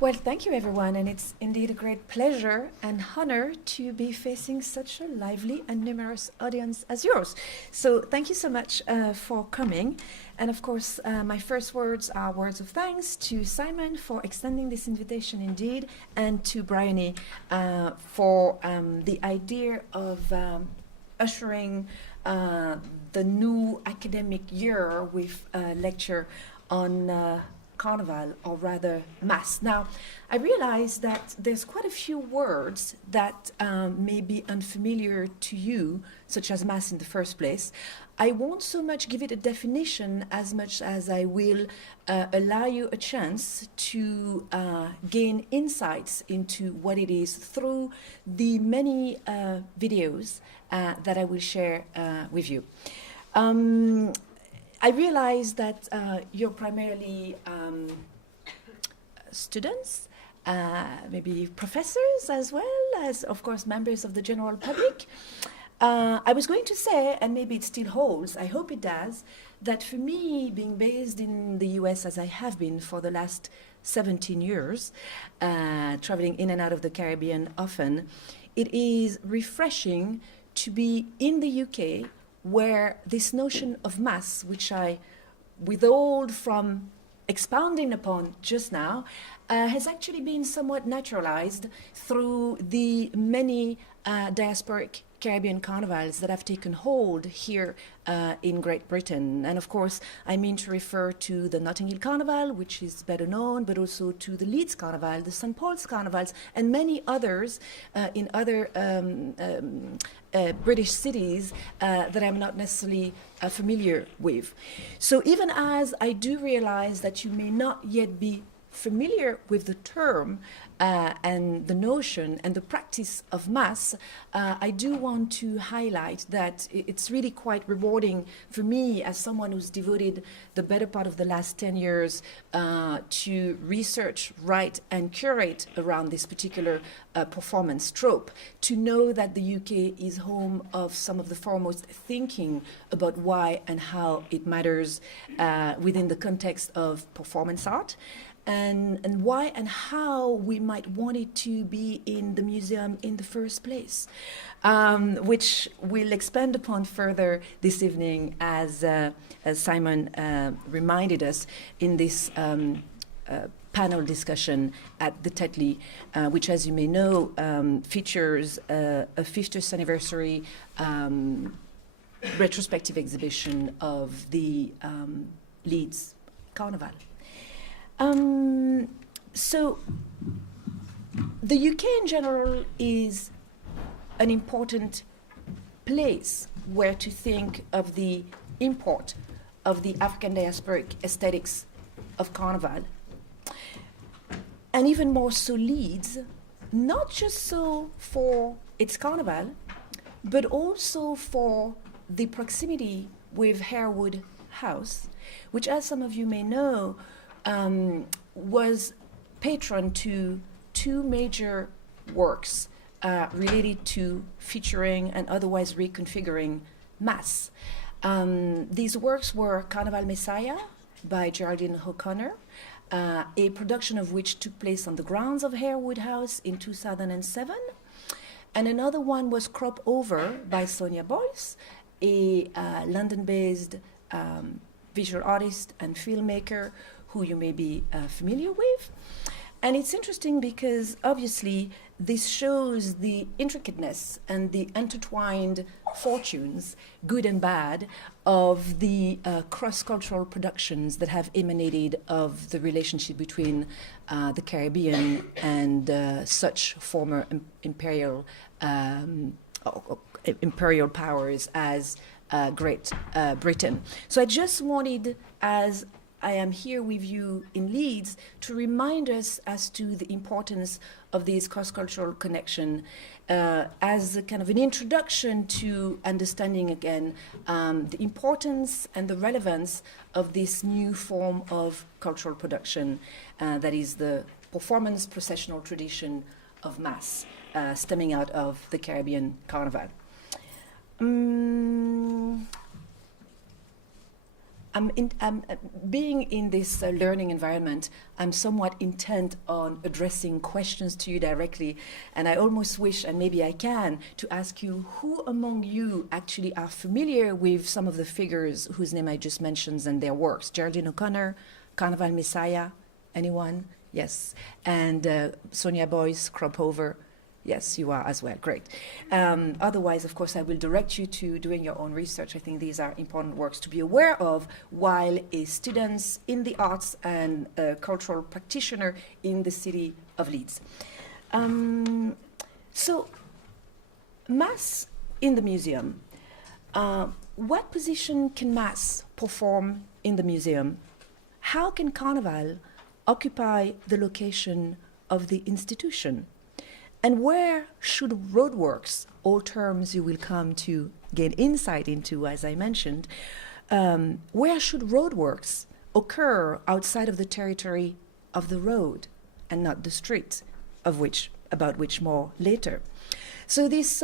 Well, thank you, everyone, and it's indeed a great pleasure and honor to be facing such a lively and numerous audience as yours. So, thank you so much for coming. And of course, my first words are words of thanks to Simon for extending this invitation, indeed, and to Bryony for the idea of ushering the new academic year with a lecture on Carnival, or rather Mass. Now, I realize that there's quite a few words that may be unfamiliar to you, such as Mass in the first place. I won't so much give it a definition as much as I will allow you a chance to gain insights into what it is through the many videos that I will share with you. I realize that you're primarily students, maybe professors, as well as, of course, members of the general public. I was going to say, and maybe it still holds, I hope it does, that for me, being based in the US as I have been for the last 17 years, traveling in and out of the Caribbean often, it is refreshing to be in the UK, where this notion of Mass, which I withhold from expounding upon just now, has actually been somewhat naturalized through the many diasporic Caribbean carnivals that have taken hold here in Great Britain. And of course, I mean to refer to the Notting Hill Carnival, which is better known, but also to the Leeds Carnival, the St. Paul's Carnivals, and many others in other British cities that I'm not necessarily familiar with. So even as I do realize that you may not yet be familiar with the term and the notion and the practice of Mass, I do want to highlight that it's really quite rewarding for me as someone who's devoted the better part of the last 10 years to research, write, and curate around this particular performance trope, to know that the UK is home of some of the foremost thinking about why and how it matters within the context of performance art. And why and how we might want it to be in the museum in the first place, which we'll expand upon further this evening as Simon reminded us in this panel discussion at the Tetley, which, as you may know, features a 50th anniversary retrospective exhibition of the Leeds Carnival. So the UK in general is an important place where to think of the import of the African diasporic aesthetics of Carnival. And even more so Leeds, not just so for its Carnival, but also for the proximity with Harewood House, which, as some of you may know, was patron to two major works related to featuring and otherwise reconfiguring Mass. These works were Carnival Messiah by Geraldine O'Connor, a production of which took place on the grounds of Harewood House in 2007. And another one was Crop Over by Sonia Boyce, a London-based visual artist and filmmaker who you may be familiar with. And it's interesting because obviously this shows the intricateness and the intertwined fortunes, good and bad, of the cross-cultural productions that have emanated of the relationship between the Caribbean and such former imperial powers as Great Britain. So I just wanted, as I am here with you in Leeds, to remind us as to the importance of this cross-cultural connection as a kind of an introduction to understanding again the importance and the relevance of this new form of cultural production that is the performance processional tradition of Mass stemming out of the Caribbean Carnival. being in this learning environment, I'm somewhat intent on addressing questions to you directly, and I almost wish, and maybe I can, to ask you who among you actually are familiar with some of the figures whose name I just mentioned and their works. Geraldine O'Connor, Carnival Messiah, anyone? Yes. And Sonia Boyce, Crop Over. Yes, you are as well. Great. Otherwise, of course, I will direct you to doing your own research. I think these are important works to be aware of while a student in the arts and a cultural practitioner in the city of Leeds. So, mass in the museum. What position can mass perform in the museum? How can Carnival occupy the location of the institution? And where should roadworks, all terms you will come to gain insight into, as I mentioned, where should roadworks occur outside of the territory of the road and not the street, about which more later? So this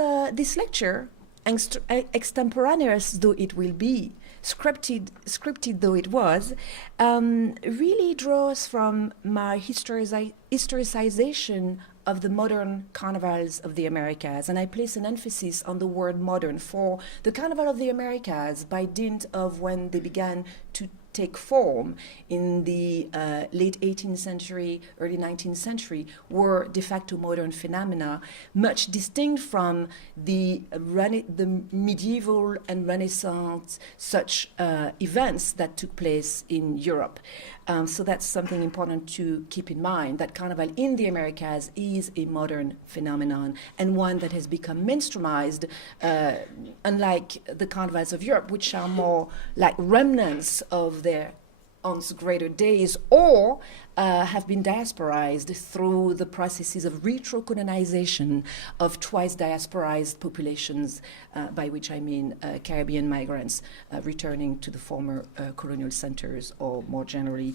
lecture, extemporaneous though it will be, scripted though it was, really draws from my historicization of the modern carnivals of the Americas. And I place an emphasis on the word modern, for the Carnival of the Americas, by dint of when they began to take form in the late 18th century, early 19th century, were de facto modern phenomena, much distinct from the medieval and Renaissance such events that took place in Europe. So that's something important to keep in mind, that Carnival in the Americas is a modern phenomenon and one that has become mainstreamized, unlike the carnivals of Europe, which are more like remnants of their once greater days, or have been diasporized through the processes of retro-colonization of twice diasporized populations, by which I mean Caribbean migrants returning to the former colonial centers, or more generally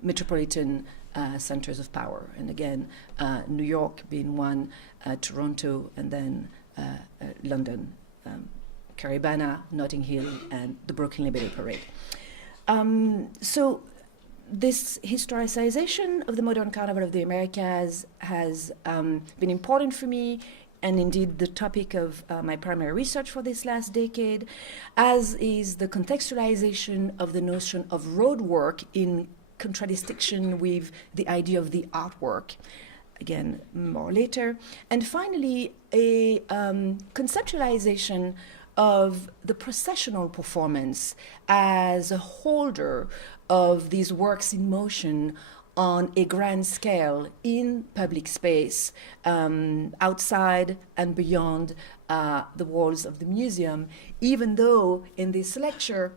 metropolitan centers of power. And again, New York being one, Toronto, and then London, Caribana, Notting Hill, and the Brooklyn Liberty Parade. So this historicization of the modern Carnival of the Americas has been important for me, and indeed the topic of my primary research for this last decade, as is the contextualization of the notion of road work in contradistinction with the idea of the artwork. Again, more later. And finally, a conceptualization of the processional performance as a holder of these works in motion on a grand scale in public space, outside and beyond the walls of the museum, even though in this lecture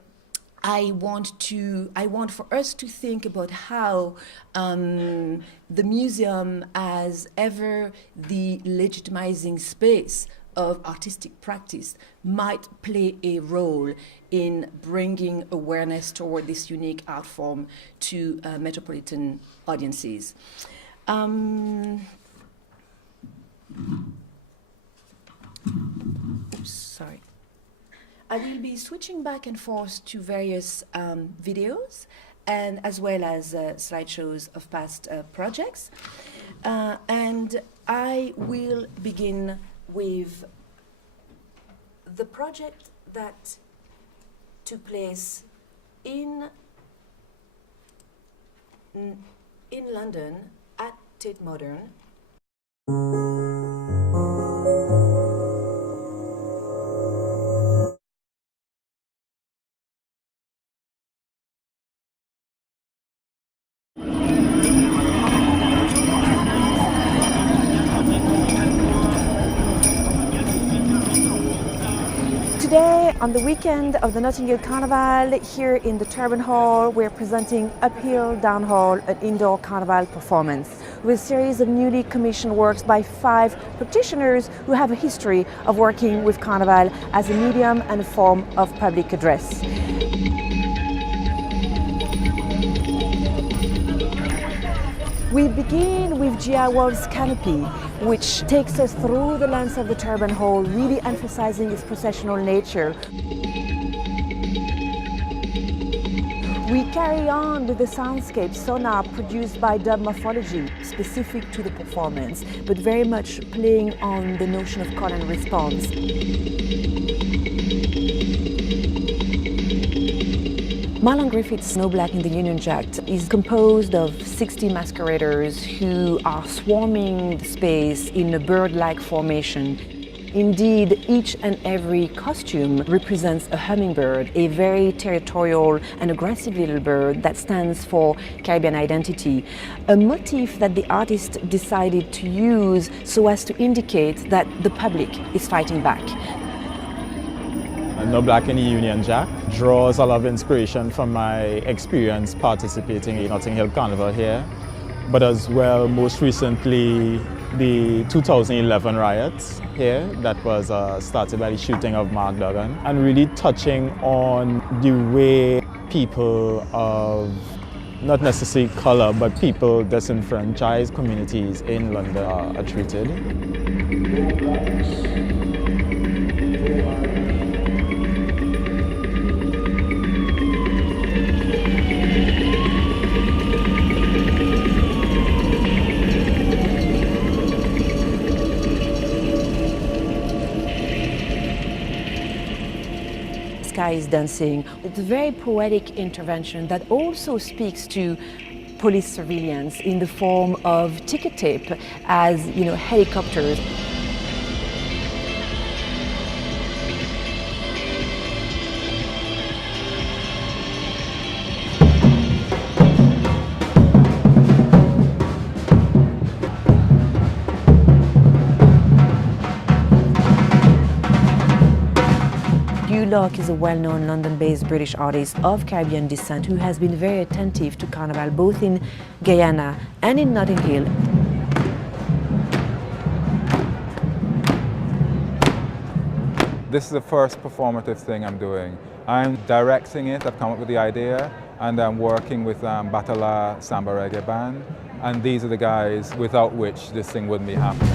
I want for us to think about how the museum, as ever the legitimizing space of artistic practice, might play a role in bringing awareness toward this unique art form to metropolitan audiences. Oops, sorry. I will be switching back and forth to various videos, and as well as slideshows of past projects. And I will begin with the project that took place in London at Tate Modern. Today, on the weekend of the Notting Hill Carnival, here in the Turban Hall, we're presenting Uphill, Downhill, an indoor carnival performance with a series of newly commissioned works by 5 practitioners who have a history of working with carnival as a medium and a form of public address. We begin with Gia Wolf's Canopy, which takes us through the length of the Turban Hall, really emphasizing its processional nature. We carry on with the soundscape sonar produced by dub morphology, specific to the performance, but very much playing on the notion of call and response. Marlon Griffith's Snow Black in the Union Jack is composed of 60 masqueraders who are swarming the space in a bird-like formation. Indeed, each and every costume represents a hummingbird, a very territorial and aggressive little bird that stands for Caribbean identity, a motif that the artist decided to use so as to indicate that the public is fighting back. No Black in the Union Jack draws a lot of inspiration from my experience participating in Notting Hill Carnival here, but as well, most recently, the 2011 riots here that was started by the shooting of Mark Duggan, and really touching on the way people of not necessarily colour, but people disenfranchised communities in London are treated. Sky is Dancing. It's a very poetic intervention that also speaks to police surveillance in the form of ticker tape as, helicopters. Locke is a well-known London-based British artist of Caribbean descent who has been very attentive to Carnival both in Guyana and in Notting Hill. This is the first performative thing I'm doing. I'm directing it, I've come up with the idea, and I'm working with Batala Samba Reggae Band, and these are the guys without which this thing wouldn't be happening.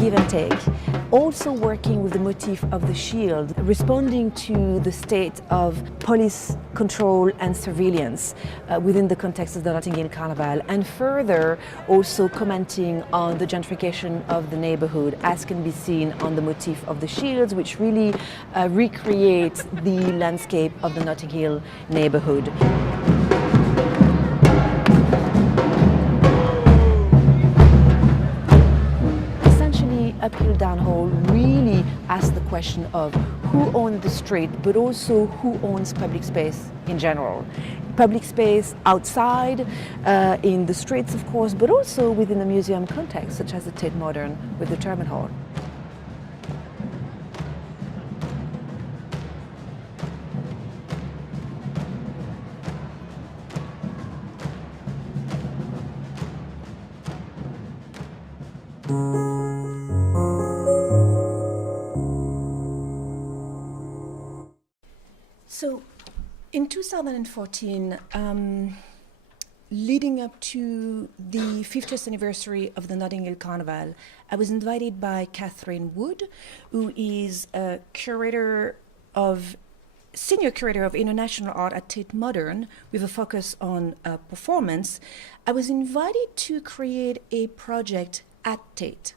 Give and take. Also working with the motif of the shield, responding to the state of police control and surveillance within the context of the Notting Hill Carnival, and further also commenting on the gentrification of the neighborhood, as can be seen on the motif of the shields, which really recreates the landscape of the Notting Hill neighborhood. Uphill Downhill really asks the question of who owns the street, but also who owns public space in general. Public space outside, in the streets of course, but also within a museum context, such as the Tate Modern with the Turbine Hall. So, in 2014, leading up to the 50th anniversary of the Notting Hill Carnival, I was invited by Catherine Wood, who is a senior curator of international art at Tate Modern, with a focus on performance. I was invited to create a project at Tate.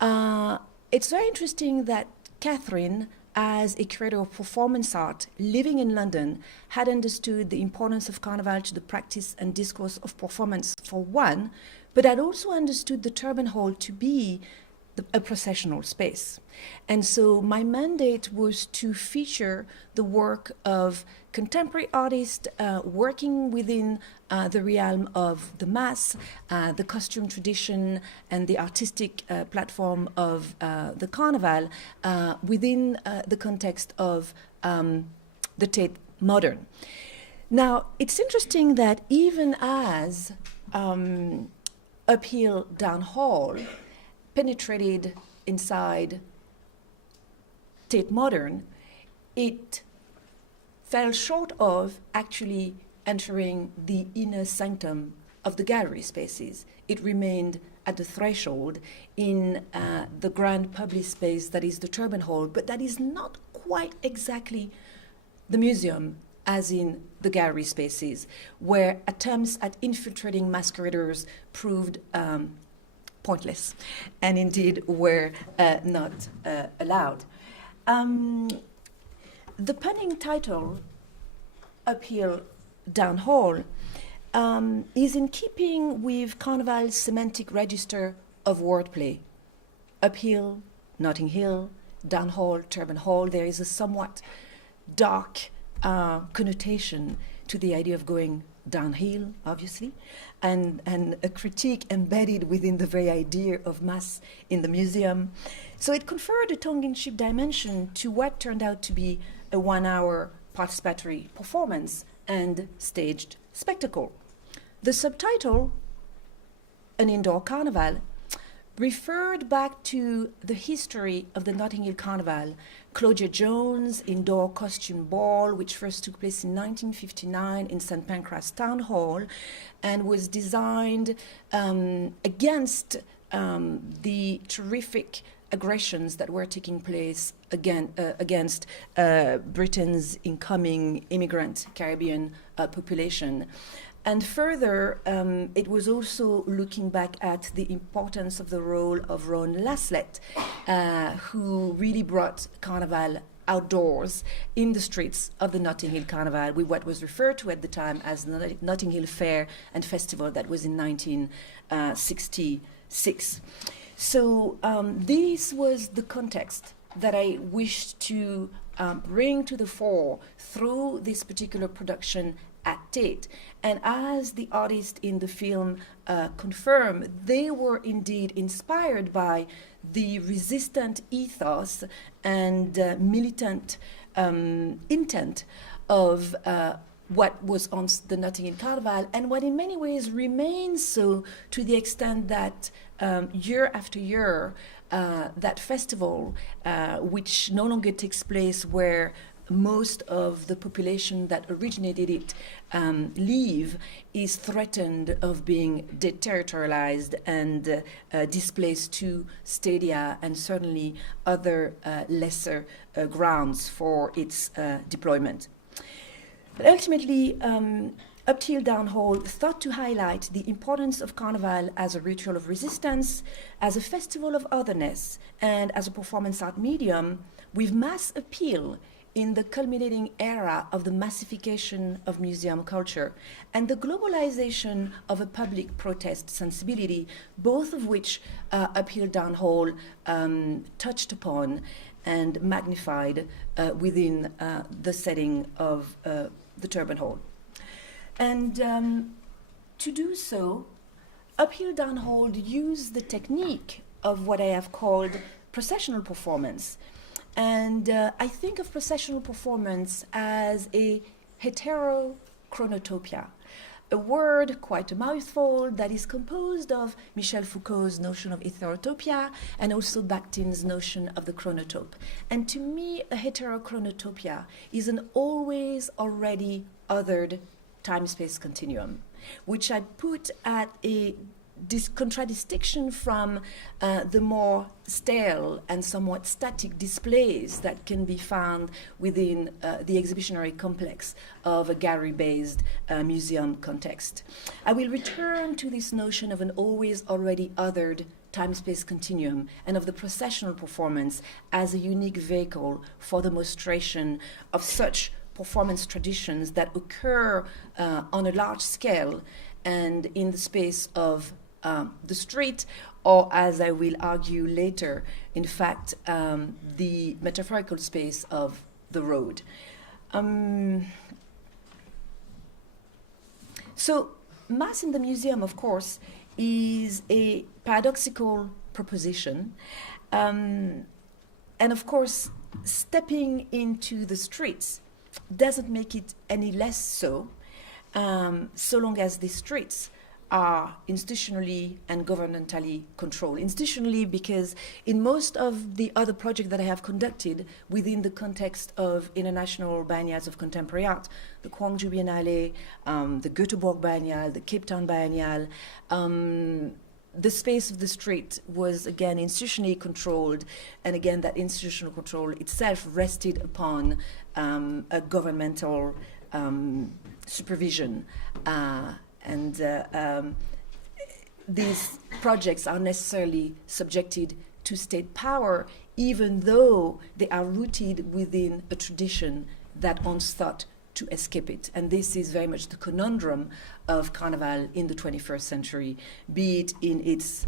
It's very interesting that Catherine, as a curator of performance art living in London, had understood the importance of Carnival to the practice and discourse of performance for one, but had also understood the Turbine Hall to be a processional space. And so my mandate was to feature the work of contemporary artists working within the realm of the mass, the costume tradition, and the artistic platform of the Carnival within the context of the Tate Modern. Now, it's interesting that even as Uphill Downhill penetrated inside Tate Modern, it fell short of actually entering the inner sanctum of the gallery spaces. It remained at the threshold in the grand public space that is the Turban Hall, but that is not quite exactly the museum as in the gallery spaces, where attempts at infiltrating masqueraders proved pointless and indeed were not allowed. The punning title, Uphill, Down Hall, is in keeping with Carnival's semantic register of wordplay. Uphill, Notting Hill, Down Hall, Turban Hall. There is a somewhat dark connotation to the idea of going downhill, obviously, and a critique embedded within the very idea of mass in the museum. So it conferred a tongue-in-cheek dimension to what turned out to be a 1-hour participatory performance and staged spectacle. The subtitle, An Indoor Carnival, referred back to the history of the Notting Hill Carnival, Claudia Jones' indoor costume ball, which first took place in 1959 in St. Pancras Town Hall and was designed against the terrific aggressions that were taking place against Britain's incoming immigrant Caribbean population. And further, it was also looking back at the importance of the role of Ron Laslet, who really brought Carnival outdoors in the streets of the Notting Hill Carnival with what was referred to at the time as the Notting Hill Fair and Festival that was in 1966. So this was the context that I wished to bring to the fore through this particular production at Tate. And as the artists in the film confirm, they were indeed inspired by the resistant ethos and militant intent of what was on the Notting Hill Carnival, and what in many ways remains so, to the extent that year after year, that festival, which no longer takes place where most of the population that originated it live, is threatened of being deterritorialized and displaced to stadia and certainly other lesser grounds for its deployment. But ultimately, Uphill Down Hall thought to highlight the importance of Carnival as a ritual of resistance, as a festival of otherness, and as a performance art medium with mass appeal in the culminating era of the massification of museum culture and the globalization of a public protest sensibility, both of which Uphill Down Hall touched upon and magnified within the setting of the Turban Hall. And to do so, Uphill Down Hall used the technique of what I have called processional performance. And I think of processional performance as a heterochronotopia, a word, quite a mouthful, that is composed of Michel Foucault's notion of heterotopia and also Bakhtin's notion of the chronotope. And to me, a heterochronotopia is an always already othered time-space continuum, which I put at a contradistinction from the more stale and somewhat static displays that can be found within the exhibitionary complex of a gallery-based museum context. I will return to this notion of an always already othered time-space continuum and of the processional performance as a unique vehicle for the mostration of such performance traditions that occur on a large scale and in the space of the street, or as I will argue later, in fact, the metaphorical space of the road. So mass in the museum, of course, is a paradoxical proposition. And of course, stepping into the streets doesn't make it any less so, so long as the streets are institutionally and governmentally controlled. Institutionally, because in most of the other projects that I have conducted within the context of international biennials of contemporary art, the Gwangju Biennale, the Göteborg Biennial, the Cape Town Biennial, the space of the street was again institutionally controlled, and again that institutional control itself rested upon a governmental supervision, and these projects are necessarily subjected to state power, even though they are rooted within a tradition that once thought to escape it. And this is very much the conundrum of Carnival in the 21st century, be it in its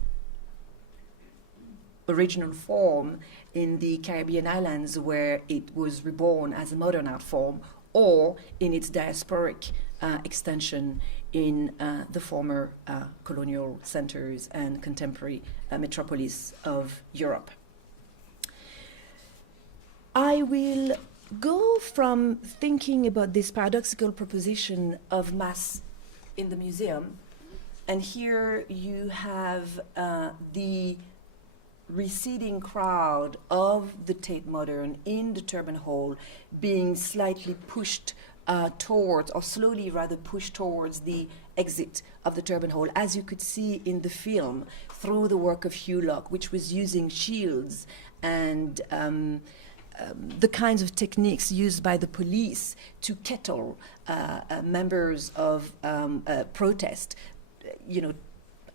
original form in the Caribbean islands where it was reborn as a modern art form, or in its diasporic extension in the former colonial centers and contemporary metropolis of Europe. I will go from thinking about this paradoxical proposition of mass in the museum, and here you have the receding crowd of the Tate Modern in the Turban Hall being slightly pushed towards, or slowly rather pushed towards the exit of the Turban Hall, as you could see in the film, through the work of Hugh Locke, which was using shields and the kinds of techniques used by the police to kettle members of protest,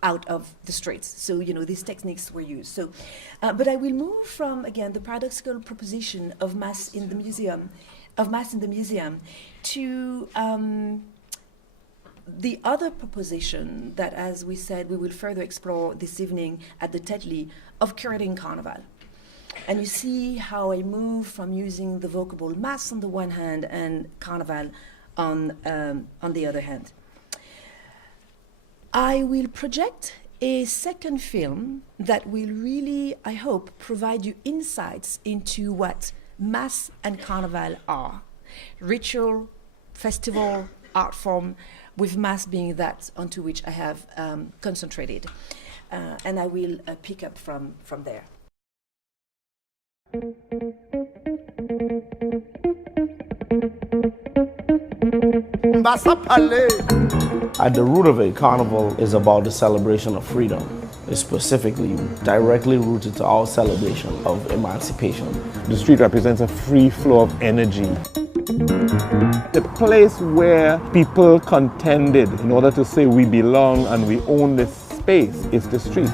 out of the streets. So, these techniques were used. So, but I will move from, again, the paradoxical proposition of mass in the museum, to the other proposition that, as we said, we will further explore this evening at the Tetley, of curating Carnival. And you see how I move from using the vocable mass on the one hand and Carnival on the other hand. I will project a second film that will really, I hope, provide you insights into what mass and Carnival are. Ritual, festival, art form, with mass being that onto which I have concentrated. And I will pick up from there. At the root of it, Carnival is about the celebration of freedom. It's specifically directly rooted to our celebration of emancipation. The street represents a free flow of energy. The place where people contended in order to say we belong and we own this space is the street.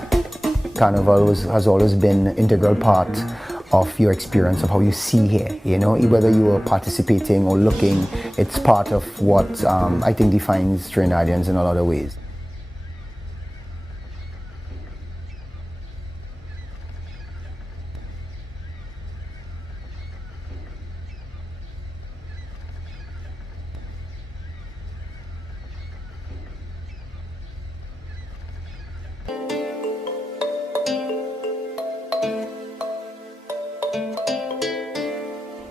Carnival has always been an integral part of your experience of how you see here, whether you are participating or looking, it's part of what I think defines Trinidadians in a lot of ways.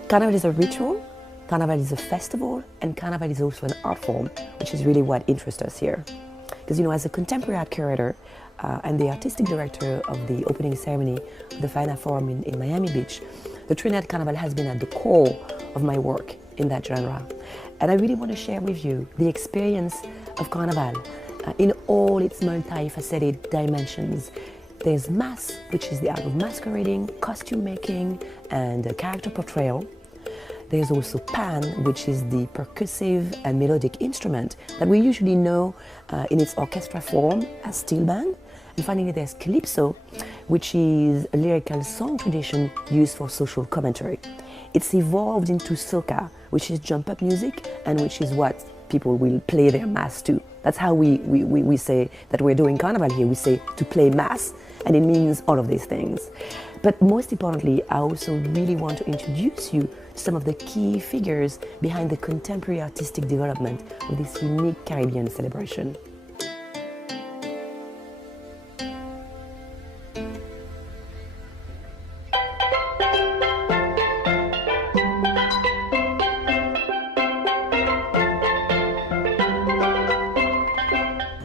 Carnival is a ritual, Carnival is a festival, and Carnival is also an art form, which is really what interests us here. Because, as a contemporary art curator and the artistic director of the opening ceremony of the Fine Art Forum in Miami Beach, the Trinidad Carnival has been at the core of my work in that genre. And I really want to share with you the experience of Carnival in all its multifaceted dimensions. There's mass, which is the art of masquerading, costume making, and character portrayal. There's also pan, which is the percussive and melodic instrument that we usually know in its orchestra form as steel band. And finally, there's calypso, which is a lyrical song tradition used for social commentary. It's evolved into soca, which is jump up music, and which is what people will play their mass to. That's how we say that we're doing Carnival here. We say to play mass, and it means all of these things. But most importantly, I also really want to introduce you to some of the key figures behind the contemporary artistic development of this unique Caribbean celebration.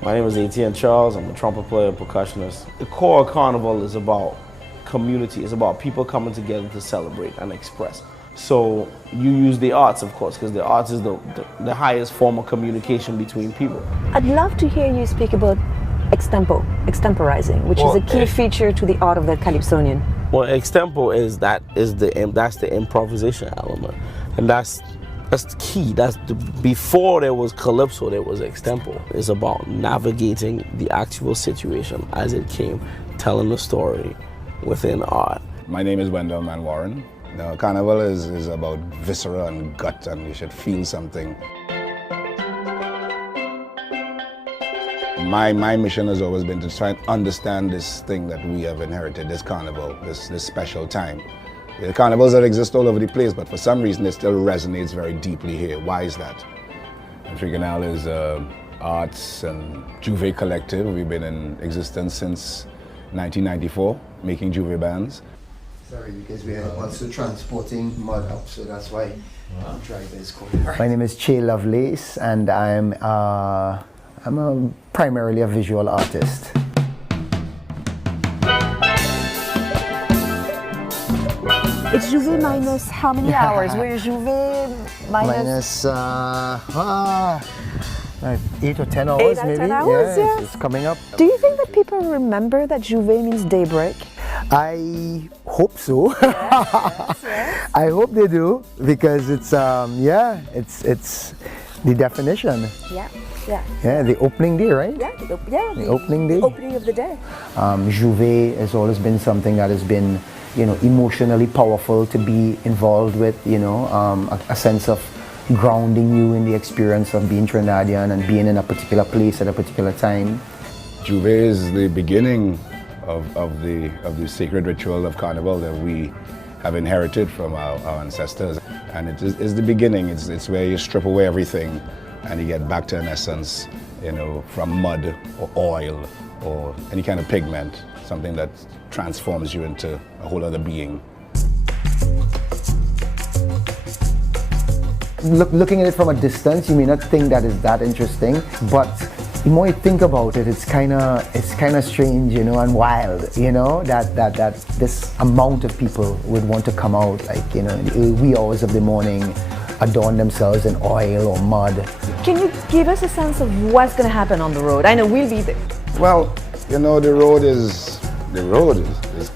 My name is Etienne Charles. I'm a trumpet player and percussionist. The core of Carnival is about community. It's about people coming together to celebrate and express. So you use the arts, of course, because the arts is the highest form of communication between people. I'd love to hear you speak about extemporizing, which is a key feature to the art of the Calypsonian. Well, extempo that's the improvisation element, and that's the key. Before there was calypso, there was extempo. It's about navigating the actual situation as it came, telling the story within art. My name is Wendell Manwaran. Now, Carnival is about viscera and gut, and you should feel something. My mission has always been to try and understand this thing that we have inherited, this carnival, this special time. There are carnivals that exist all over the place, but for some reason it still resonates very deeply here. Why is that? Trigonal is arts and Juve collective. We've been in existence since 1994, making Juve bands. Sorry, because we are also transporting mud up, so that's why the driver is coming. My name is Che Lovelace, and I'm primarily a visual artist. It's Juve minus how many hours? We're Juve minus like 8 or 10 hours, 8 or maybe. 10 hours, yeah. It's coming up. Do you think that people remember that Juve means daybreak? I hope so. Yes. I hope they do, because it's it's the definition. Yeah. Yeah, the opening day, right? The opening day. Opening of the day. Juve has always been something that has been, emotionally powerful to be involved with, a sense of grounding you in the experience of being Trinidadian and being in a particular place at a particular time. Juve is the beginning of the sacred ritual of Carnival that we have inherited from our ancestors. And it is the beginning. It's where you strip away everything and you get back to an essence, from mud or oil or any kind of pigment, something that transforms you into a whole other being. Looking at it from a distance, you may not think that is that interesting, but the more you think about it, it's kind of strange, and wild, that this amount of people would want to come out, in the wee hours of the morning, adorn themselves in oil or mud. Can you give us a sense of what's going to happen on the road? I know we'll be there. Well, the road is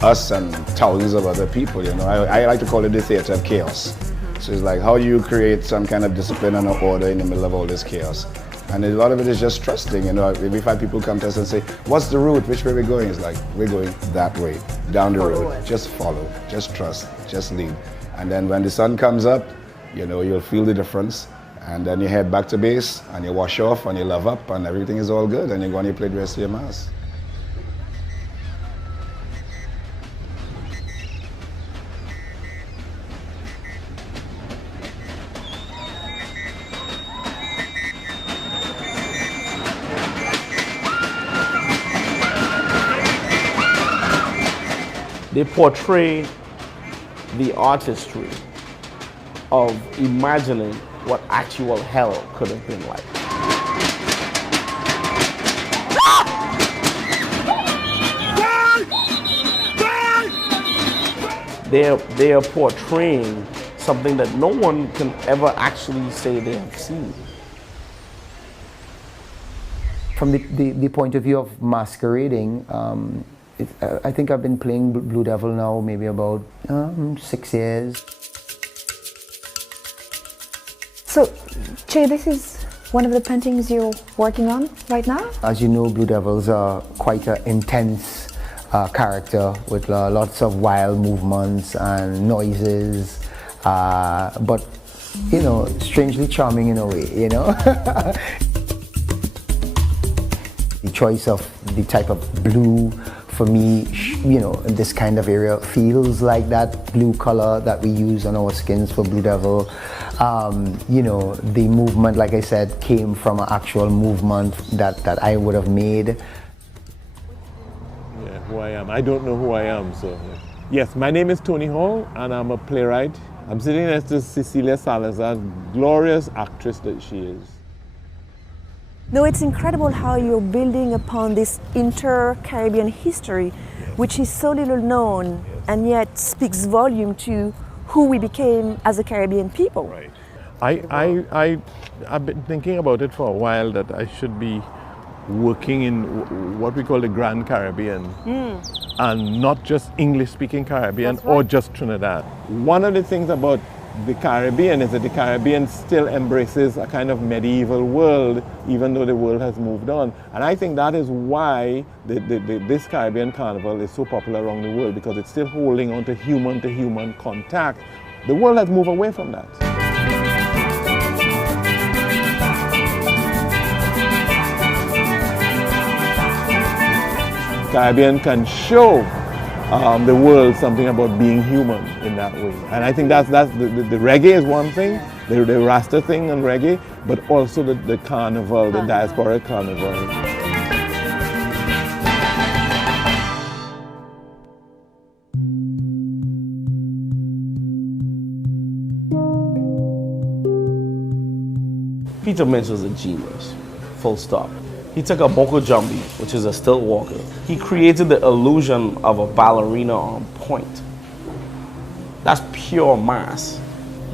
us and thousands of other people. I like to call it the theater of chaos. So it's like, how do you create some kind of discipline and order in the middle of all this chaos? And a lot of it is just trusting. If we find people come to us and say, what's the route? Which way we're going? It's like, we're going that way, down the road. Just follow, just trust, just lead. And then when the sun comes up, you'll feel the difference. And then you head back to base and you wash off and you love up and everything is all good and you go and you play the rest of your mass. They portray the artistry of imagining what actual hell could have been like. They are portraying something that no one can ever actually say they have seen. From the point of view of masquerading, I think I've been playing Blue Devil now maybe about 6 years. So, Che, this is one of the paintings you're working on right now? As you know, Blue Devils are quite an intense character with lots of wild movements and noises, but strangely charming in a way, The choice of the type of blue, for me, in this kind of area feels like that blue color that we use on our skins for Blue Devil. The movement, like I said, came from an actual movement that I would have made. Yeah, who I am. I don't know who I am, so. Yes, my name is Tony Hall, and I'm a playwright. I'm sitting next to Cecilia Salazar, glorious actress that she is. No, it's incredible how you're building upon this inter-Caribbean history, which is so little known and yet speaks volume to who we became as a Caribbean people. Right. I've been thinking about it for a while, that I should be working in what we call the Grand Caribbean, and not just English-speaking Caribbean or just Trinidad. One of the things about the Caribbean is that the Caribbean still embraces a kind of medieval world, even though the world has moved on. And I think that is why this Caribbean Carnival is so popular around the world, because it's still holding on to human contact. The world has moved away from that. Caribbean can show the world something about being human in that way. And I think that's the reggae is one thing, the Rasta thing and reggae, but also the carnival, the diasporic carnival. Peter Minch was a genius, full stop. He took a boko jumbi, which is a stilt walker. He created the illusion of a ballerina on point. That's pure mass.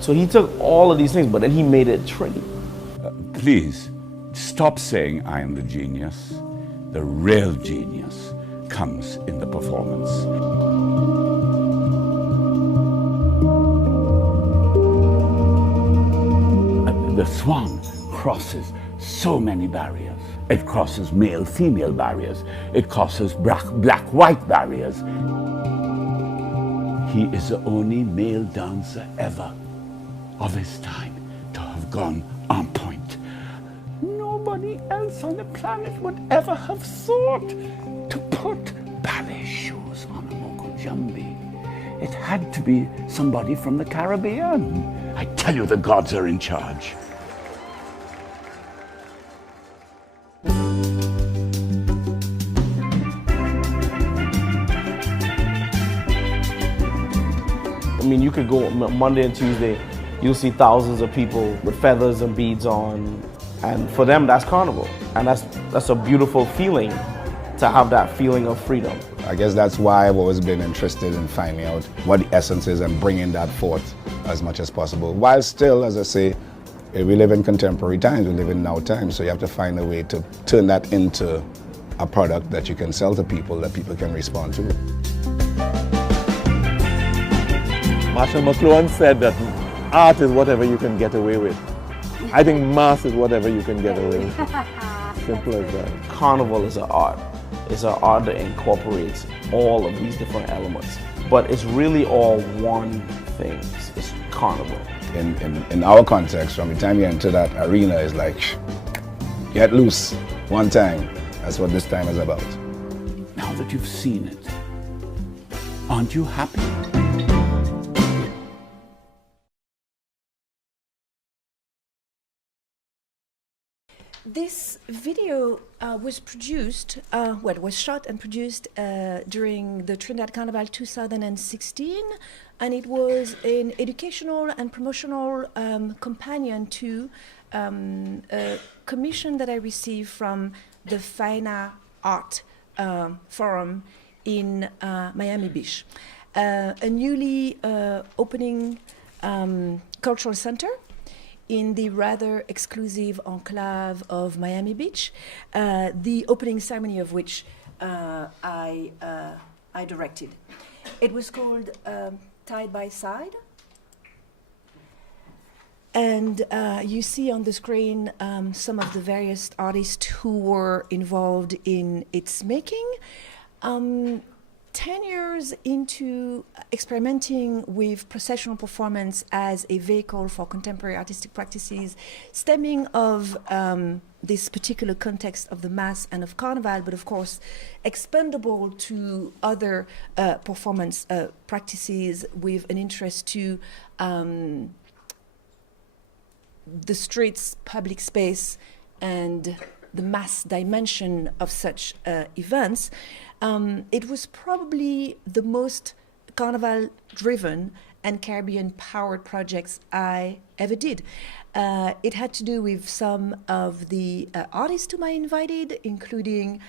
So he took all of these things, but then he made it trendy. Please, stop saying I am the genius. The real genius comes in the performance. The swan crosses so many barriers. It crosses male-female barriers. It crosses black-white barriers. He is the only male dancer ever of his time to have gone on point. Nobody else on the planet would ever have thought to put ballet shoes on a Moko Jambi. It had to be somebody from the Caribbean. I tell you, the gods are in charge. I mean, you could go Monday and Tuesday, you'll see thousands of people with feathers and beads on, and for them, that's carnival. And that's a beautiful feeling, to have that feeling of freedom. I guess that's why I've always been interested in finding out what the essence is and bringing that forth as much as possible. While still, as I say, we live in contemporary times, we live in now times, so you have to find a way to turn that into a product that you can sell to people, that people can respond to. Marshall McLuhan said that art is whatever you can get away with. I think mass is whatever you can get away with. Simple as that. Carnival is an art. It's an art that incorporates all of these different elements. But it's really all one thing. It's carnival. In our context, from the time you enter that arena, is like, get loose one time. That's what this time is about. Now that you've seen it, aren't you happy? This video was produced, was shot and produced during the Trinidad Carnival 2016, and it was an educational and promotional companion to a commission that I received from the Fine Art Forum in Miami Beach, a newly opening cultural center in the rather exclusive enclave of Miami Beach, the opening ceremony of which I directed. It was called Side by Side. And you see on the screen some of the various artists who were involved in its making. 10 years into experimenting with processional performance as a vehicle for contemporary artistic practices, stemming of this particular context of the mass and of carnival, but of course expandable to other performance practices with an interest to the streets, public space, and the mass dimension of such events. It was probably the most carnival-driven and Caribbean-powered projects I ever did. It had to do with some of the artists whom I invited, including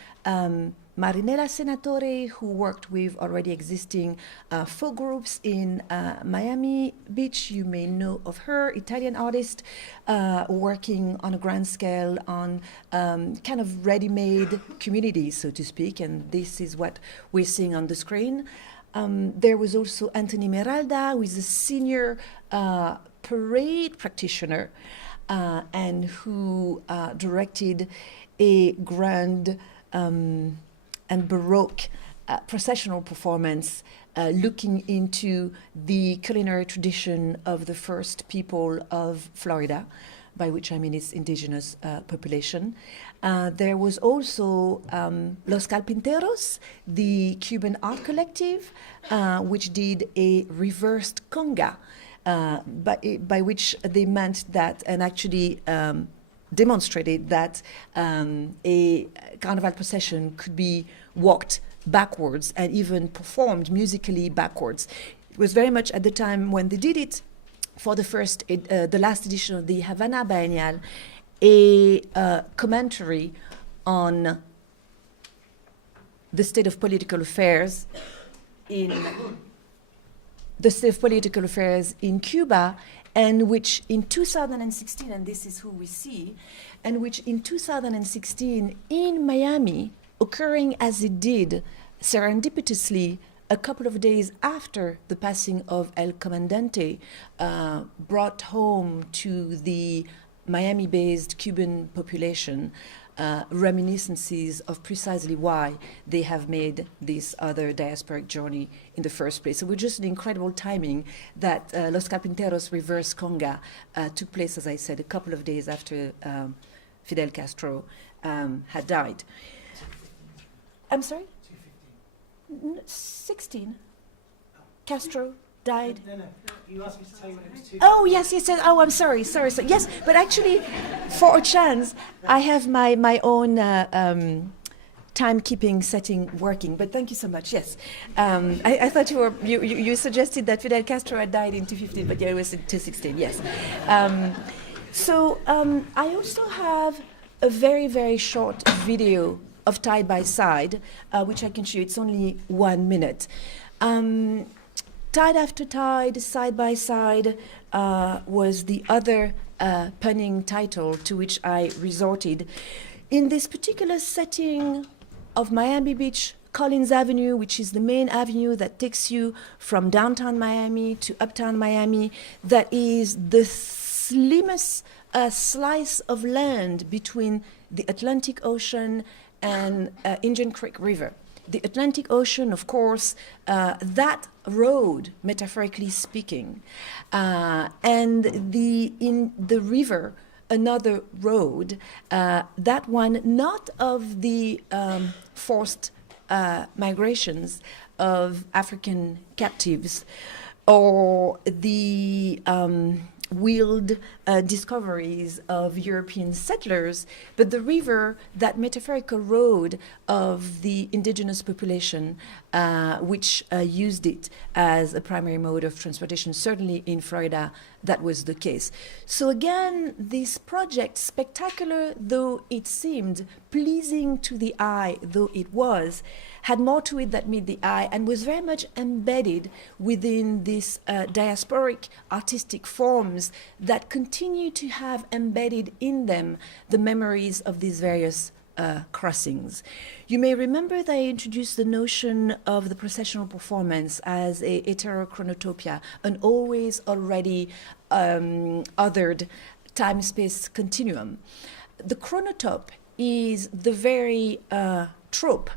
Marinella Senatore, who worked with already existing folk groups in Miami Beach. You may know of her, Italian artist, working on a grand scale on kind of ready-made communities, so to speak, and this is what we're seeing on the screen. There was also Anthony Meralda, who is a senior parade practitioner and who directed a grand and Baroque processional performance looking into the culinary tradition of the first people of Florida, by which I mean its indigenous population. There was also Los Carpinteros, the Cuban art collective, which did a reversed conga, by which they meant that, and actually demonstrated that a carnival procession could be walked backwards and even performed musically backwards. It was very much at the time when they did it for the last edition of the Havana Biennial, a commentary on the state of political affairs in Cuba, and which in 2016, and this is who we see, and which in 2016 in Miami, occurring as it did serendipitously a couple of days after the passing of El Comandante, brought home to the Miami-based Cuban population reminiscences of precisely why they have made this other diasporic journey in the first place. So we're just an incredible timing that Los Carpinteros reverse conga took place, as I said, a couple of days after Fidel Castro had died. I'm sorry? 16. Castro died. No, you asked me to tell you when it was 2. Oh, yes. Oh, I'm sorry. Yes, but actually, for a chance, I have my own timekeeping setting working. But thank you so much. Yes, I thought you suggested that Fidel Castro had died in 215, but yeah, it was in 216. Yes. I also have a very, very short video of Tide by Side, which I can show you. It's only 1 minute. Tide After Tide, Side by Side was the other punning title to which I resorted. In this particular setting of Miami Beach, Collins Avenue, which is the main avenue that takes you from downtown Miami to uptown Miami, that is the slimmest slice of land between the Atlantic Ocean and Indian Creek River. The Atlantic Ocean, of course, that road, metaphorically speaking, and in the river, another road, that one not of the forced migrations of African captives or the wheeled discoveries of European settlers, but the river, that metaphorical road of the indigenous population, which used it as a primary mode of transportation. Certainly in Florida, that was the case. So again, this project, spectacular though it seemed, pleasing to the eye though it was, had more to it that met the eye and was very much embedded within these diasporic artistic forms that continue to have embedded in them the memories of these various crossings. You may remember that I introduced the notion of the processional performance as a heterochronotopia, an always already othered time-space continuum. The chronotope is the very trope,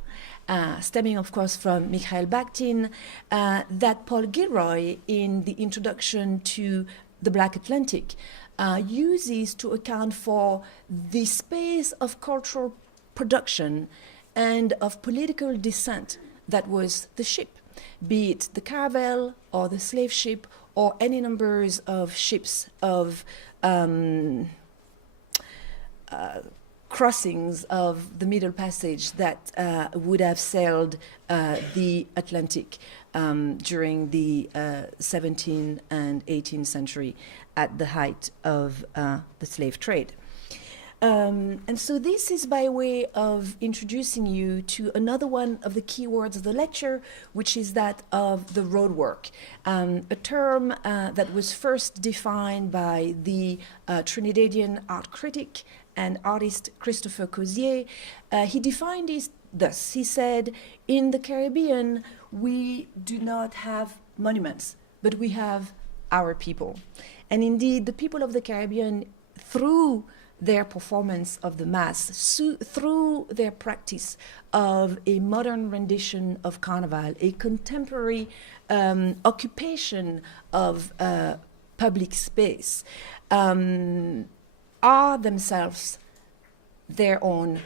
stemming, of course, from Mikhail Bakhtin, that Paul Gilroy, in the introduction to The Black Atlantic, uses to account for the space of cultural production and of political descent that was the ship, be it the caravel or the slave ship or any numbers of ships of crossings of the Middle Passage that would have sailed the Atlantic during the 17th and 18th century at the height of the slave trade. And so this is by way of introducing you to another one of the key words of the lecture, which is that of the roadwork, a term that was first defined by the Trinidadian art critic and artist Christopher Cozier. He defined it thus. He said, in the Caribbean, we do not have monuments, but we have our people. And indeed, the people of the Caribbean, through their performance of the Mass, through their practice of a modern rendition of Carnival, a contemporary occupation of public space, are themselves their own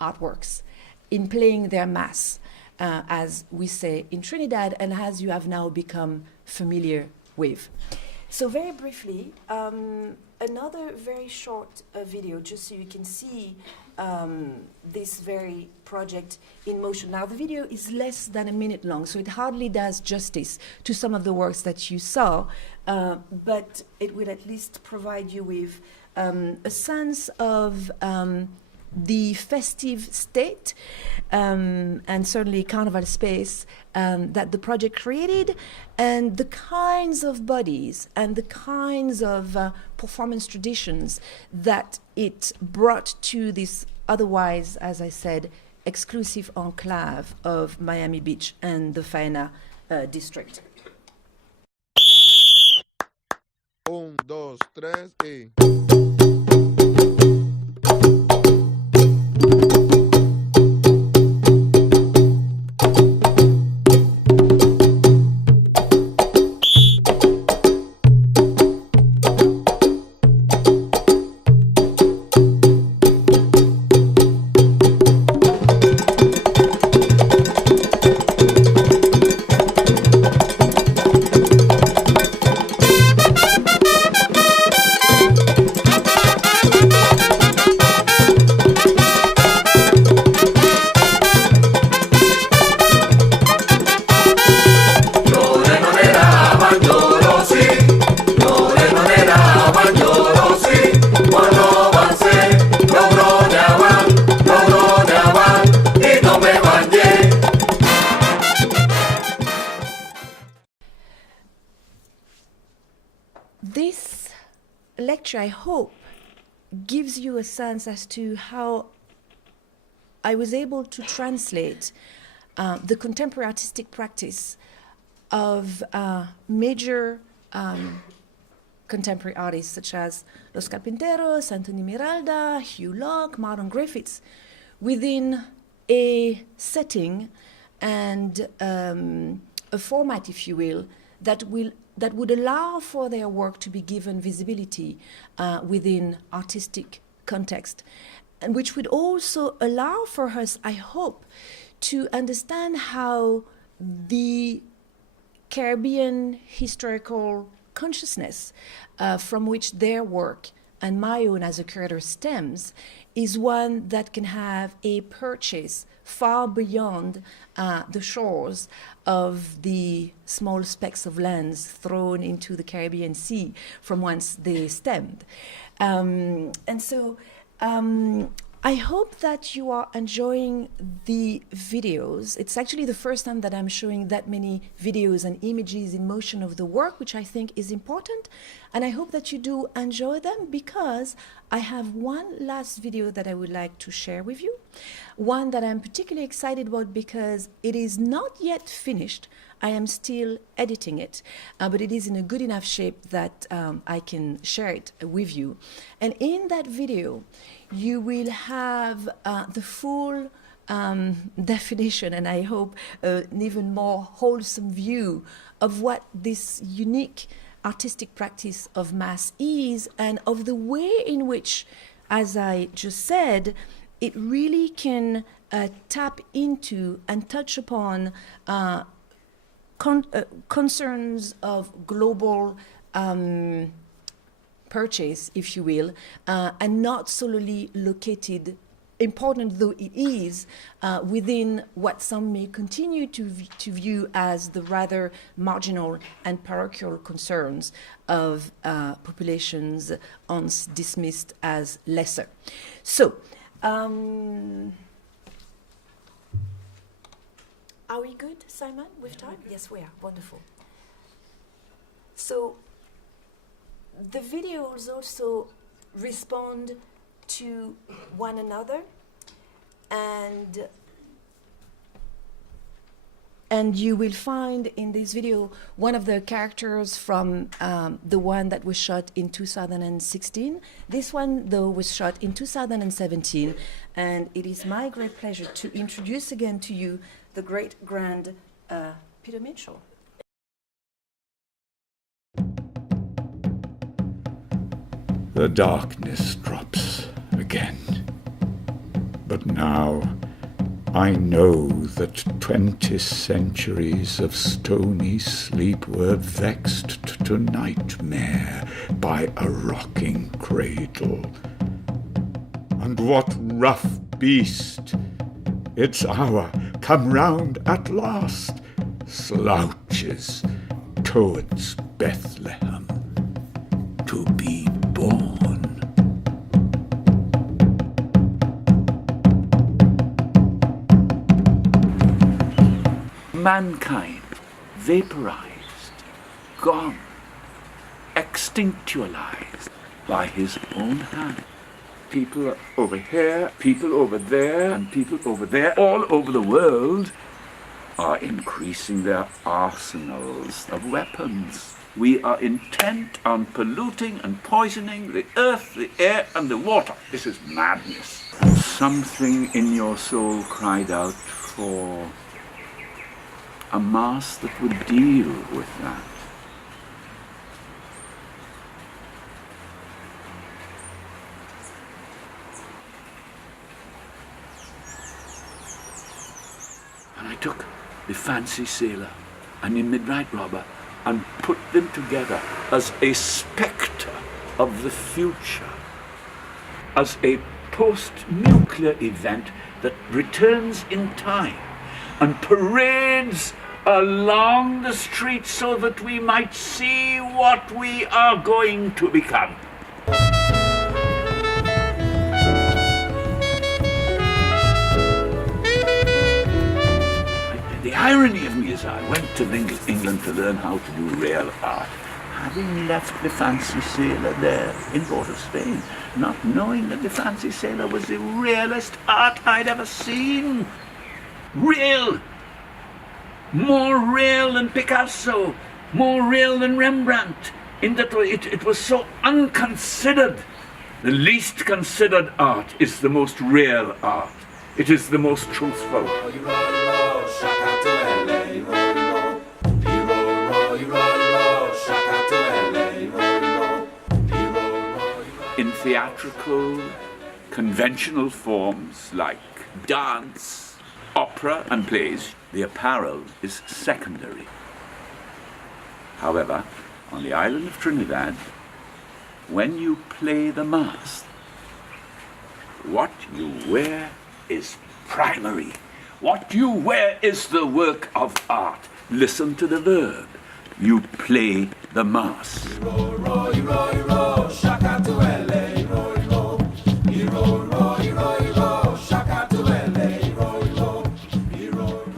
artworks in playing their Mass, as we say in Trinidad, and as you have now become familiar with. So very briefly, another very short video, just so you can see this very project in motion. Now, the video is less than a minute long, so it hardly does justice to some of the works that you saw, but it will at least provide you with a sense of the festive state and certainly carnival space that the project created, and the kinds of bodies and the kinds of performance traditions that it brought to this otherwise, as I said, exclusive enclave of Miami Beach and the Faena district. 1, 2, 3 y... This lecture, I hope, gives you a sense as to how I was able to translate the contemporary artistic practice of major contemporary artists such as Los Carpinteros, Anthony Miralda, Hugh Locke, Marlon Griffiths, within a setting and a format, if you will, that would allow for their work to be given visibility within artistic context, and which would also allow for us, I hope, to understand how the Caribbean historical consciousness from which their work and my own as a curator stems is one that can have a purchase far beyond the shores of the small specks of lands thrown into the Caribbean Sea from whence they stemmed. And so I hope that you are enjoying the videos. It's actually the first time that I'm showing that many videos and images in motion of the work, which I think is important. And I hope that you do enjoy them, because I have one last video that I would like to share with you. One that I'm particularly excited about because it is not yet finished. I am still editing it, but it is in a good enough shape that I can share it with you. And in that video, you will have the full definition, and I hope an even more wholesome view of what this unique artistic practice of mass is, and of the way in which, as I just said, it really can tap into and touch upon concerns of global purchase, if you will, and not solely located important though it is, within what some may continue to view as the rather marginal and parochial concerns of populations once dismissed as lesser. So, are we good, Simon, with time? Yes, we are. Wonderful. So, the videos also respond to one another, and you will find in this video one of the characters from the one that was shot in 2016. This one, though, was shot in 2017, and it is my great pleasure to introduce again to you the great grand Peter Mitchell. The darkness drops again. But now I know that 20 centuries of stony sleep were vexed to nightmare by a rocking cradle. And what rough beast, its hour come round at last, slouches towards Bethlehem to be born. Mankind vaporized, gone, extinctualized by his own hand. People over here, people over there, and people over there, all over the world, are increasing their arsenals of weapons. We are intent on polluting and poisoning the earth, the air, and the water. This is madness. Something in your soul cried out for a mass that would deal with that. And I took the Fancy Sailor and the Midnight Robber and put them together as a spectre of the future, as a post-nuclear event that returns in time and parades along the street so that we might see what we are going to become. The irony of me is I went to England to learn how to do real art, having left the Fancy Sailor there in Port of Spain, not knowing that the Fancy Sailor was the realest art I'd ever seen. Real! More real than Picasso, more real than Rembrandt, in that it was so unconsidered. The least considered art is the most real art. It is the most truthful. In theatrical, conventional forms like dance, opera and plays, the apparel is secondary. However, on the island of Trinidad, when you play the mass, what you wear is primary. What you wear is the work of art. Listen to the verb. You play the mass.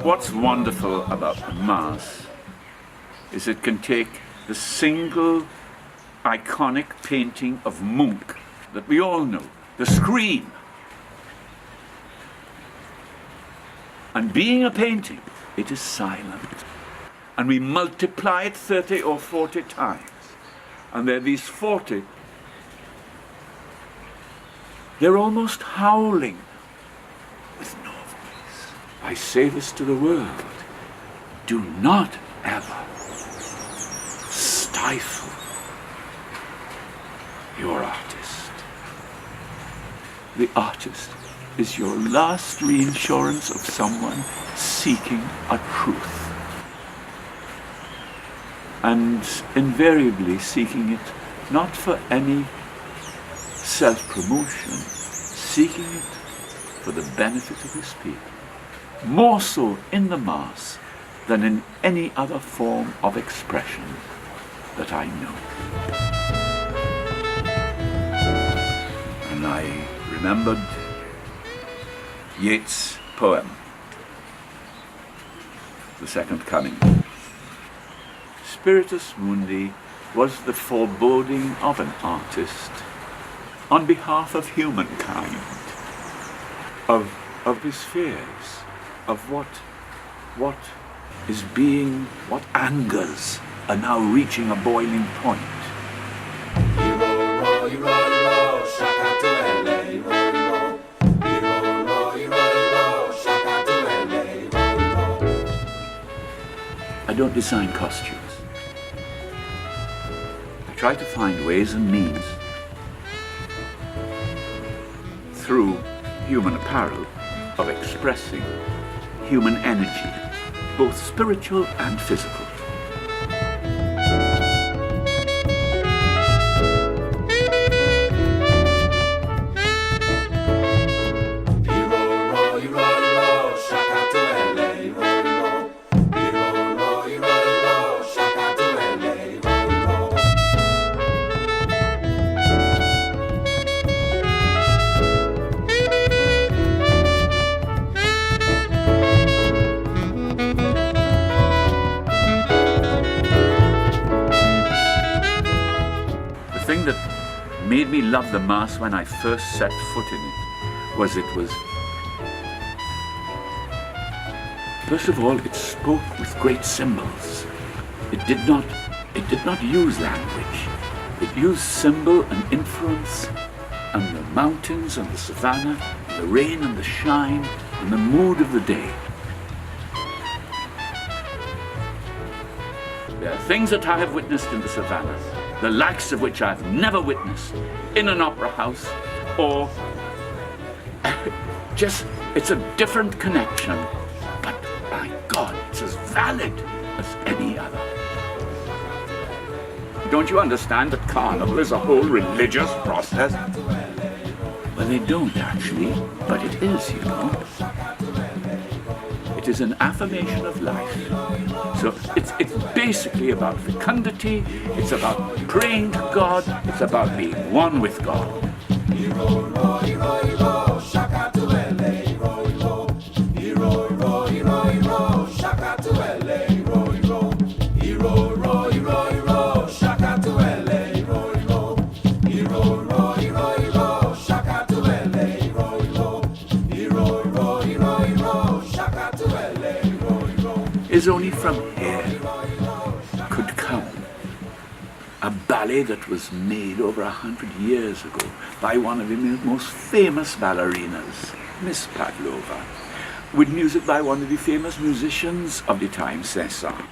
What's wonderful about the mass is it can take the single iconic painting of Munch that we all know, the Scream, and being a painting, it is silent. And we multiply it 30 or 40 times. And there are these 40. They're almost howling with no voice. I say this to the world. Do not ever stifle your artist. The artist is your last reinsurance of someone seeking a truth. And invariably seeking it not for any self-promotion, seeking it for the benefit of his people, more so in the Mass than in any other form of expression that I know. And I remembered Yeats' poem, The Second Coming. Spiritus Mundi was the foreboding of an artist on behalf of humankind, of his fears, of what is being, what angers are now reaching a boiling point. I don't design costumes. I try to find ways and means through human apparel of expressing human energy, both spiritual and physical. The thing that made me love the Mass when I first set foot in it was first of all, it spoke with great symbols. It did not use language. It used symbol and influence and the mountains and the savannah, and the rain and the shine and the mood of the day. There are things that I have witnessed in the savannah, the likes of which I've never witnessed in an opera house, or just, it's a different connection, but by God, it's as valid as any other. Don't you understand that carnival is a whole religious process? Well, they don't actually, but it is, you know. It is an affirmation of life. So it's basically about fecundity, it's about praying to God, it's about being one with God. Is only from here could come a ballet that was made over 100 years ago by one of the most famous ballerinas, Miss Pavlova, with music by one of the famous musicians of the time, César.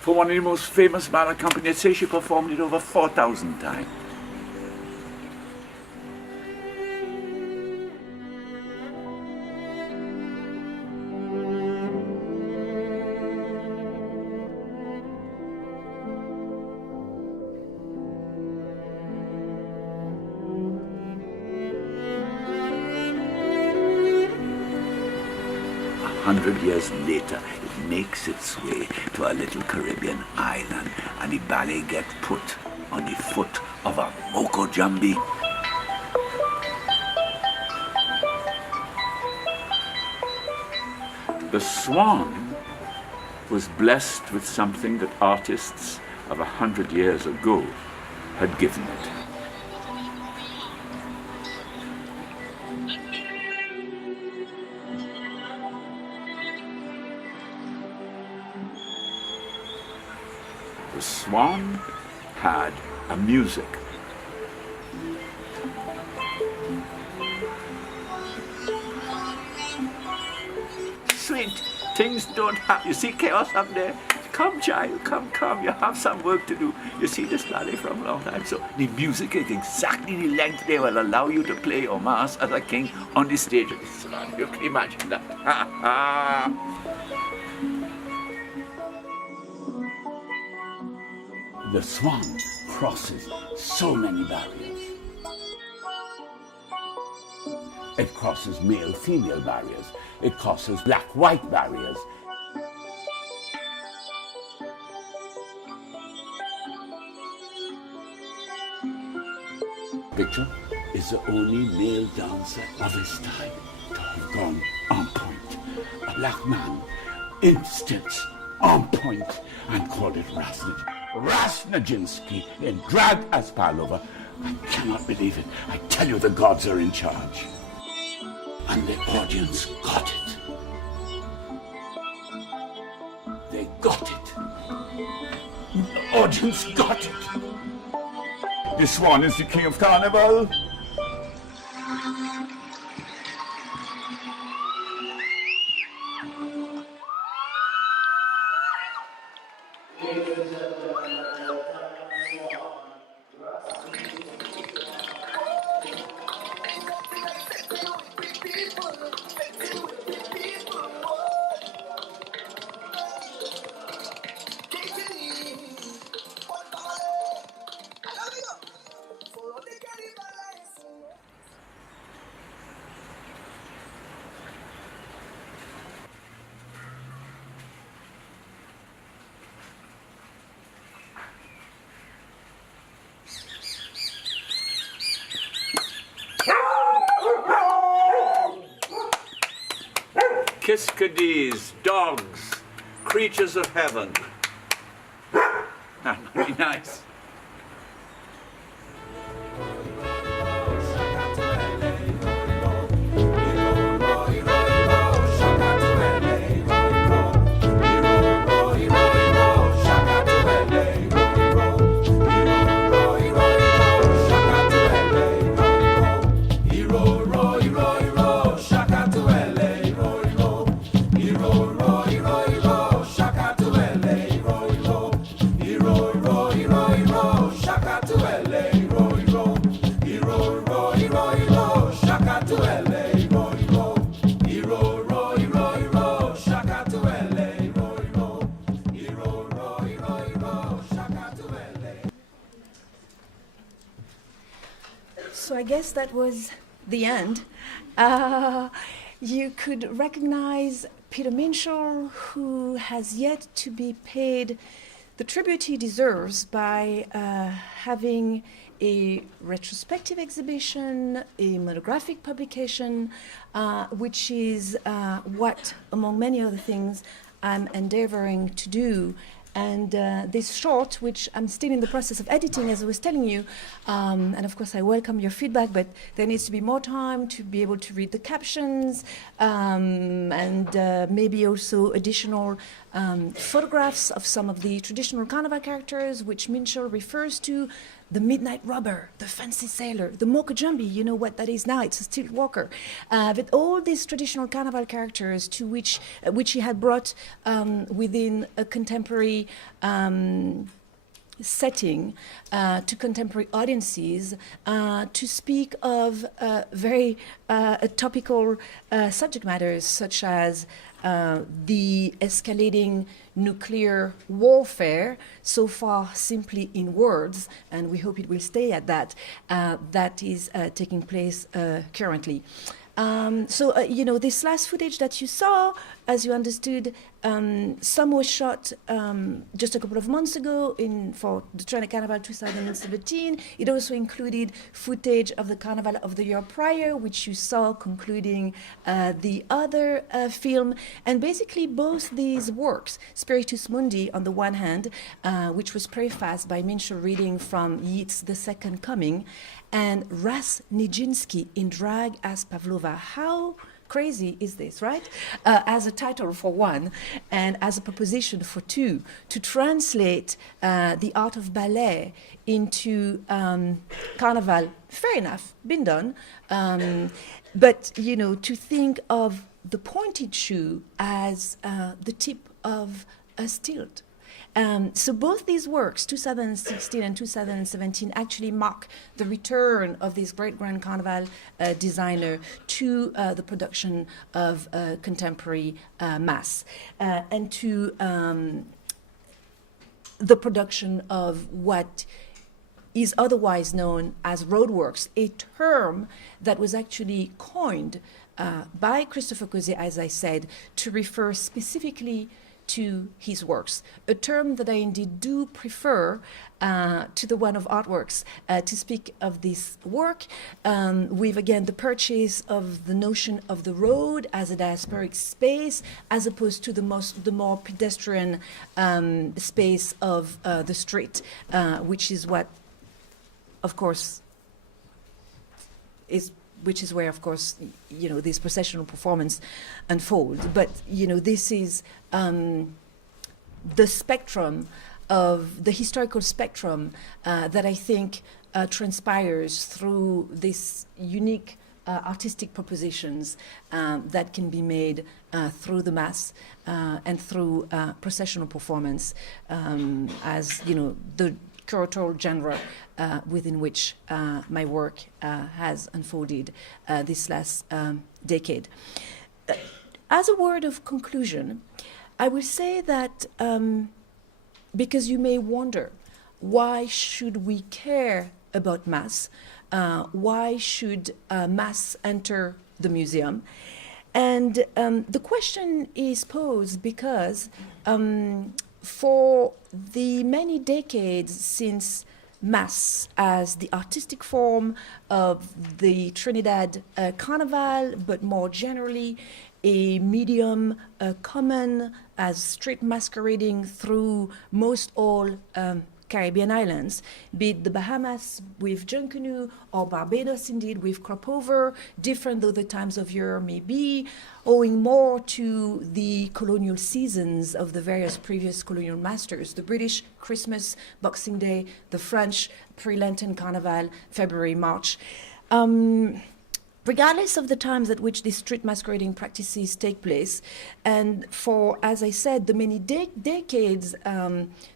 For one of the most famous ballet companies, say she performed it over 4,000 times. Years later, it makes its way to a little Caribbean island, and the ballet gets put on the foot of a Moko Jambi. The Swan was blessed with something that artists of 100 years ago had given it. The Swan had a music. Sweet, things don't happen. You see chaos up there? Come, child, come. You have some work to do. You see this ballet from a long time. So the music is exactly the length they will allow you to play your Mass as a king on the stage of the Swan. You can imagine that. The Swan crosses so many barriers. It crosses male-female barriers. It crosses black-white barriers. Picture is the only male dancer of his time to have gone on point. A black man, instant, on point, and called it Rasnajinsky in drag as Pavlova. I cannot believe it. I tell you, the gods are in charge. And the audience got it. They got it. The audience got it. This one is the king of carnival. Kiskadis, dogs, creatures of heaven. That might be nice. So I guess that was the end. You could recognize Peter Minshall, who has yet to be paid the tribute he deserves by having a retrospective exhibition, a monographic publication, which is what, among many other things, I'm endeavoring to do. And this short, which I'm still in the process of editing, as I was telling you, and of course I welcome your feedback, but there needs to be more time to be able to read the captions, and maybe also additional photographs of some of the traditional carnival characters, which Minshall refers to. The midnight robber, the fancy sailor, the mokajumbi, you know what that is now, it's a stilt walker. But all these traditional carnival characters to which he had brought within a contemporary setting to contemporary audiences to speak of very topical subject matters such as the escalating nuclear warfare, so far simply in words, and we hope it will stay at that, that is taking place currently. So, you know, this last footage that you saw, as you understood, some was shot just a couple of months ago for the Toronto Carnival 2017. It also included footage of the Carnival of the year prior, which you saw concluding the other film. And basically both these works, Spiritus Mundi on the one hand, which was prefaced by Minshall reading from Yeats' The Second Coming, and Ras Nijinsky in drag as Pavlova. How crazy is this, right? As a title for one, and as a proposition for two, to translate the art of ballet into carnival. Fair enough, been done. But, you know, to think of the pointed shoe as the tip of a stilt. So both these works, 2016 and 2017, actually mark the return of this great Grand Carnival designer to the production of contemporary mass and to the production of what is otherwise known as roadworks, a term that was actually coined by Christopher Causet, as I said, to refer specifically to his works, a term that I indeed do prefer to the one of artworks, to speak of this work with, again, the purchase of the notion of the road as a diasporic space, as opposed to the more pedestrian space of the street, which is what, of course, which is where, of course, this processional performance unfolds. But, this is the spectrum of the historical spectrum that I think transpires through this unique artistic propositions that can be made through the mass and through processional performance as, the curatorial genre within which my work has unfolded this last decade. As a word of conclusion, I will say that because you may wonder, why should we care about mass? Why should mass enter the museum? And the question is posed because for the many decades since mass as the artistic form of the Trinidad Carnival, but more generally a medium common as street masquerading through most all Caribbean islands, be it the Bahamas with Junkanoo or Barbados indeed with Cropover, different though the times of year may be, owing more to the colonial seasons of the various previous colonial masters, the British, Christmas, Boxing Day, the French, pre-Lenten Carnival, February, March. Regardless of the times at which these street masquerading practices take place, and for, as I said, the many decades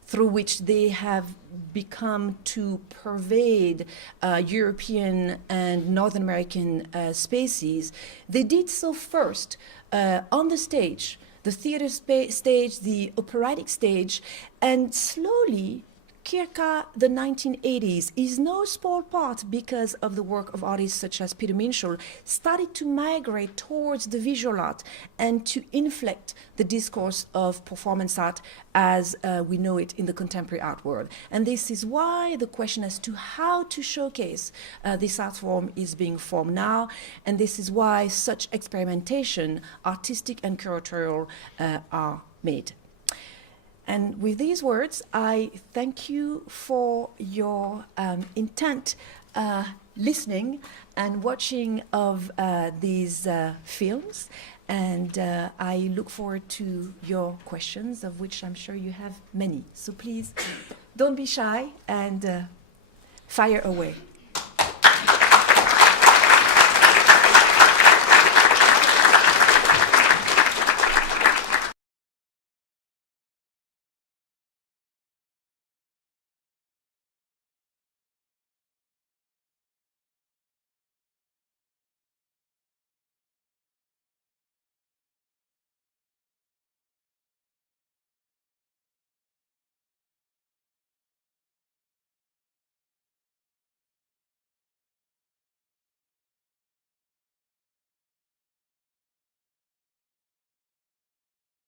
through which they have become to pervade European and North American spaces, they did so first on the stage, the theater stage, the operatic stage, and slowly circa the 1980s is no small part because of the work of artists such as Peter Minshall, started to migrate towards the visual art and to inflect the discourse of performance art as we know it in the contemporary art world. And this is why the question as to how to showcase this art form is being formed now, and this is why such experimentation, artistic and curatorial, are made. And with these words, I thank you for your intent listening and watching of these films. And I look forward to your questions, of which I'm sure you have many. So please, don't be shy and fire away.